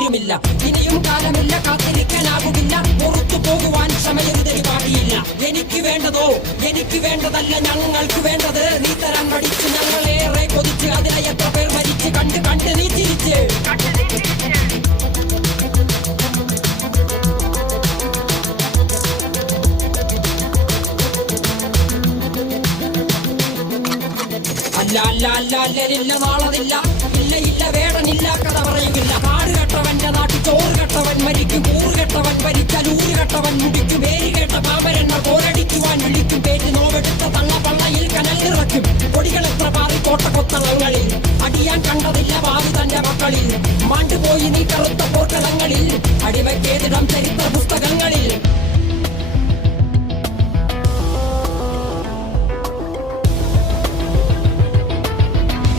ില്ല ഇനിയും കാലമില്ല, കാത്തിരിക്കാനാകുകില്ല, പുറത്തു പോകുവാൻ ക്ഷമയെഴുതരി പാടിയില്ല. എനിക്ക് വേണ്ടതോ എനിക്ക് വേണ്ടതല്ല, ഞങ്ങൾക്ക് വേണ്ടത് നീ തരാൻ പഠിച്ച്. ഞങ്ങളേറെ കൊതിച്ച് അതിനെ എത്ര പേർ മരിച്ച് കണ്ട് കണ്ട് നീ ചിരിച്ച്. അല്ല അല്ല അല്ല അല്ലരില്ല നാളതില്ല, ഇല്ല ഇല്ല വേടനില്ല, കഥ പറയുകില്ല. കാട് കെട്ടവന്റെ നാട്ടിൽ ചോറ് കെട്ടവൻ മരിക്കും, കൂറ് കെട്ടവൻ ഭരിച്ചാൽ ഊര് കെട്ടവൻ മുടിക്കും. പേര് കേട്ട പാമ്പരെണ്ണ പോരടിക്കുവാൻ വിളിക്കും, പേര് നോവെടുത്ത തള്ള പള്ളയിൽ കനൽ നിറയ്ക്കും. കൊടികൾ എത്ര പാറി കോട്ടക്കൊത്തളങ്ങളിൽ അടിയാൻ കണ്ടതില്ല ഭാവി തന്റെ മക്കളിൽ. മാണ്ടുപോയി നീ കറുത്ത പോർക്കളങ്ങളിൽ, അടിവയ്ക്കേതിടം ചരിത്ര പുസ്തകങ്ങളിൽ.